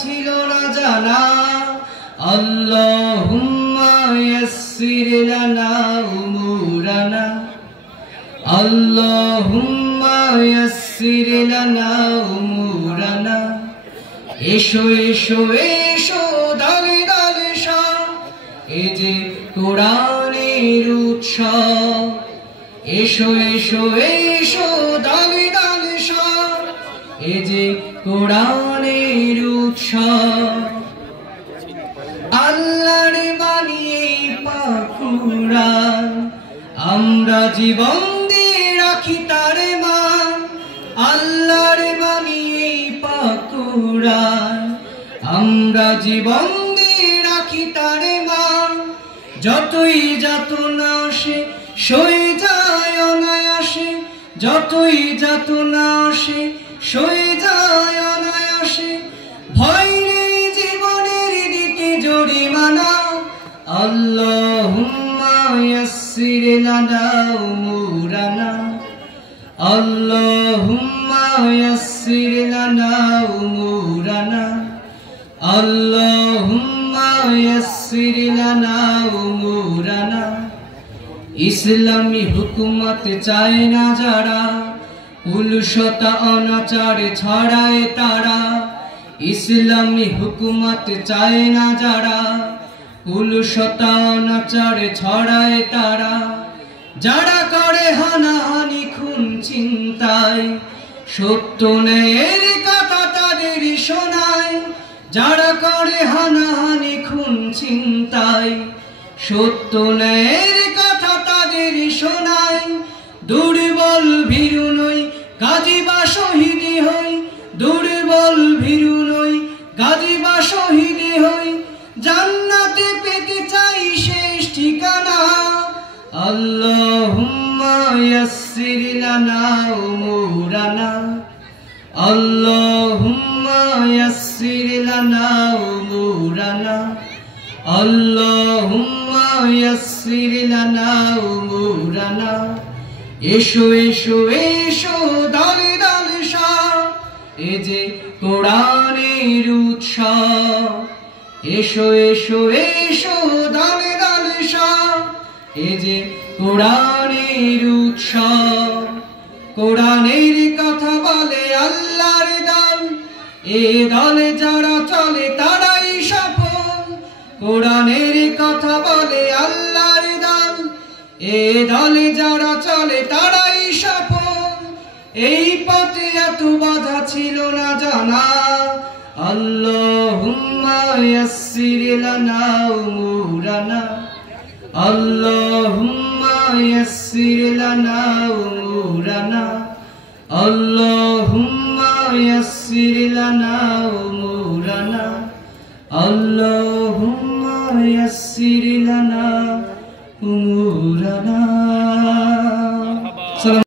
ছিল না জানা। আল্লাহুম্মা ইয়াসসির লানা উমুরানা, আল্লাহুম্মা ইয়াসসির লানা উমুরানা। এসো এসো এসো দালে দালে সব, এ যে কোরআনের উৎসব। এসো এসো এসো দালে দালে সব, এ যে কোরআনের উৎসব। আল্লাহর বাণী এই পাক কুরআন, আমরা জীবন দিয়ে রাখি তার মান। আল্লাহর বাণী এই পাক কুরআন, আমরা জীবন দিয়ে রাখি তার মান। যতই যাতনা আসে সয়ে যায় অনায়াসে, যতই যাতনা আসে সয়ে যায় অনায়াসে। ভয় নেই জীবনের দিকে জরিমানা। আল্লাহুম্মা ইয়াসসির লানা উমুরানা, আল্লাহুম্মা ইয়াসসির লানা উমুরানা, আল্লাহুম্মা ইয়াসসির লানা উমুরানা। ইসলামী হুকুমত চায় না যারা, উলসতা অনাচার ছড়ায় তারা। ইসলামী হুকুমত চায় না যারা, উলসতা অনাচার ছড়ায় তারা। যারা করে হানাহানি খুন চিন্তায়, সত্য ন্যায়ের কথা তাদের শোনায়। যারা করে হানাহানি খুন চিন্তায়, সত্য ন্যায়ের কথা তাদের শোনায়। দুর্বল ভীরু নই, গাজী বা শহীদ হই। দুর্বল ভীরু নই, গাজী বা শহীদ হই। জান্নাতে পেতে চাই শেষ ঠিকানা। আল্লাহুম্মা ইয়াসসির লানা উমুরানা, আল্লাহুম্মা ইয়াসসির লানা উমুরানা, আল্লাহুম্মা ইয়াসসির লানা উমুরানা। এসো এসো এসো দালে দালে সব, এ যে কোরআনের উৎসব। এসো এসো এসো দালে দালে সব, এ যে কোরআনের উৎসব। কোরআনের কথা বলে আল্লাহর দল, এ দলে যারা চলে তারাই সফল। কোরআনের কথা বলে আল্লাহর দল, এ দলে যারা চলে তারাই সফল। এই পথে এত বাধা ছিল না জানা। আল্লাহুম্মা ইয়াসসির লানা উমুরানা, আল্লাহুম্মা ইয়াসসির লানা উমুরানা, আল্লাহুম্মা ইয়াসসির লানা উমুরানা, আল্লাহুম্মা ইয়াসসির লানা উমুরানা।